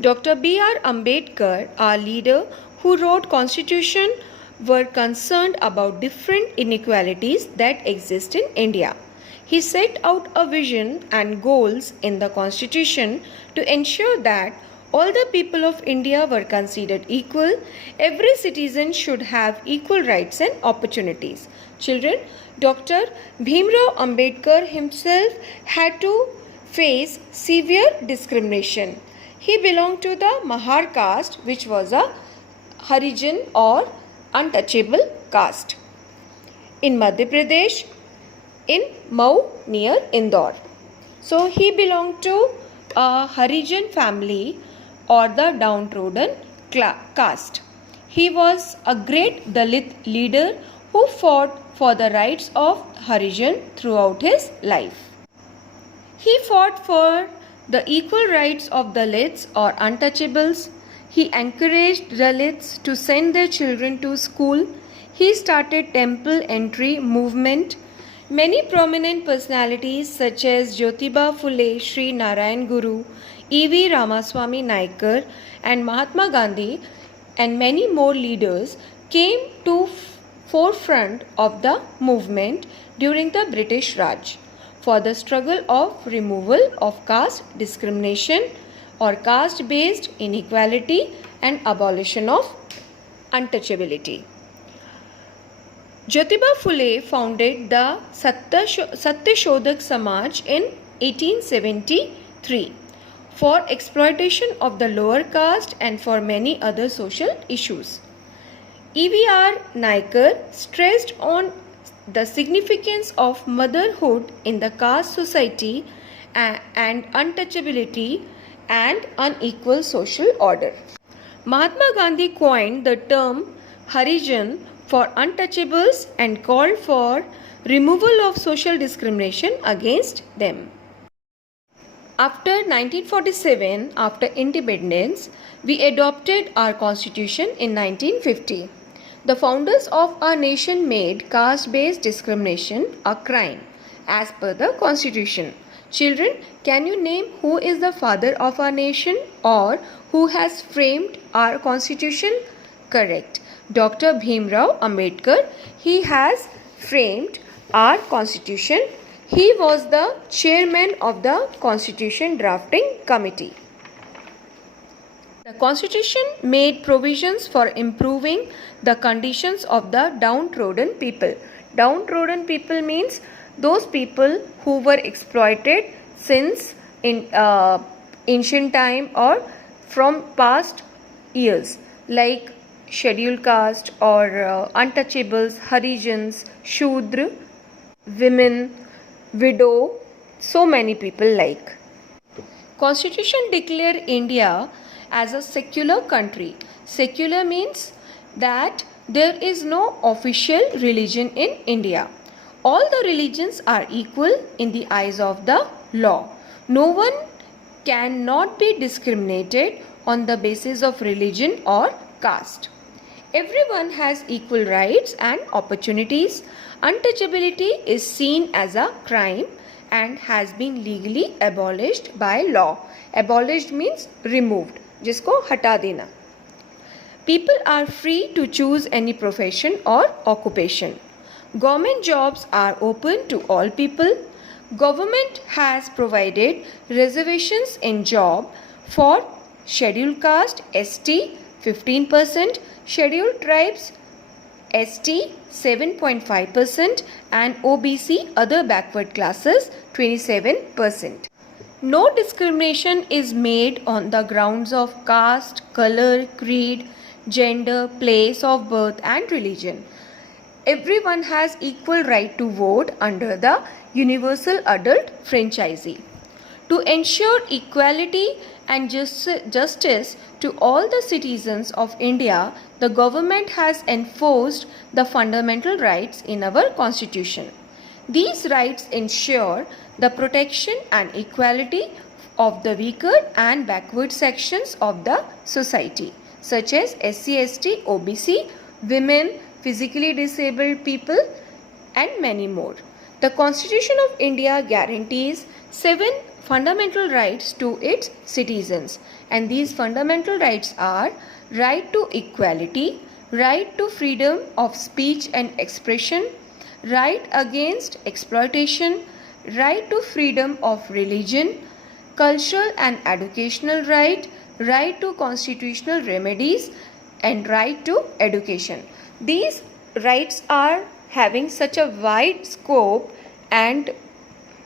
Dr. B.R. Ambedkar, our leader who wrote Constitution, were concerned about different inequalities that exist in India. He set out a vision and goals in the Constitution to ensure that all the people of India were considered equal. Every citizen should have equal rights and opportunities. Children, Dr. Bhimrao Ambedkar himself had to face severe discrimination. He belonged to the Mahar caste, which was a Harijan or untouchable caste in Madhya Pradesh, in Mau near Indore. So he belonged to a Harijan family or the downtrodden caste. He was a great Dalit leader who fought for the rights of Harijan throughout his life. He fought for the equal rights of Dalits or untouchables. He encouraged Dalits to send their children to school. He started temple entry movement. Many prominent personalities such as Jyotiba Phule, Sri Narayan Guru, E.V. Ramaswamy Naikar and Mahatma Gandhi and many more leaders came to forefront of the movement during the British Raj for the struggle of removal of caste discrimination or caste-based inequality and abolition of untouchability. Jyotiba Phule founded the Satyashodhak Samaj in 1873 for exploitation of the lower caste and for many other social issues. E.V.R. Naikar stressed on the significance of motherhood in the caste society and untouchability and unequal social order. Mahatma Gandhi coined the term Harijan for untouchables and called for removal of social discrimination against them. After 1947, after independence, we adopted our constitution in 1950. The founders of our nation made caste-based discrimination a crime as per the constitution. Children, can you name who is the father of our nation or who has framed our constitution? Correct. Dr. Bhimrao Ambedkar, he has framed our constitution. He was the chairman of the Constitution Drafting Committee. The Constitution made provisions for improving the conditions of the downtrodden people. Downtrodden people means those people who were exploited since in ancient time or from past years, like scheduled caste or untouchables, Harijans, Shudra, women, widow, so many people like. Constitution declared India as a secular country. Secular means that there is no official religion in India. All the religions are equal in the eyes of the law. No one cannot be discriminated on the basis of religion or caste. Everyone has equal rights and opportunities. Untouchability is seen as a crime and has been legally abolished by law. Abolished means removed, जिसको हटा देना. People are free to choose any profession or occupation. Government jobs are open to all people. Government has provided reservations in job for scheduled caste ST 15%, scheduled tribes ST 7.5% and OBC other backward classes 27%. No discrimination is made on the grounds of caste, color, creed, gender, place of birth and religion. Everyone has equal right to vote under the Universal Adult Franchise. To ensure equality and justice to all the citizens of India, the government has enforced the fundamental rights in our constitution. These rights ensure the protection and equality of the weaker and backward sections of the society, such as SC, ST, OBC, women, physically disabled people, and many more. The Constitution of India guarantees 7 fundamental rights to its citizens, and these fundamental rights are right to equality, right to freedom of speech and expression, right against exploitation, right to freedom of religion, cultural and educational right, right to constitutional remedies, and right to education. These rights are having such a wide scope and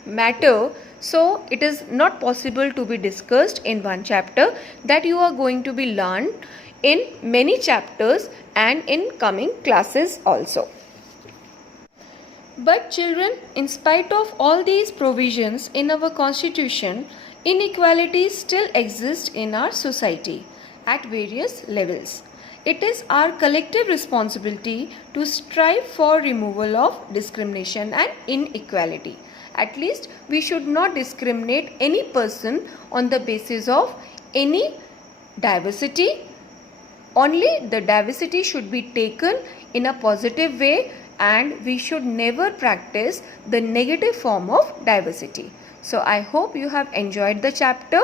matter, so it is not possible to be discussed in one chapter, that you are going to be learned in many chapters and in coming classes also. But children, in spite of all these provisions in our constitution, inequalities still exist in our society at various levels. It is our collective responsibility to strive for removal of discrimination and inequality. At least we should not discriminate any person on the basis of any diversity. Only the diversity should be taken in a positive way, and we should never practice the negative form of diversity. So I hope you have enjoyed the chapter.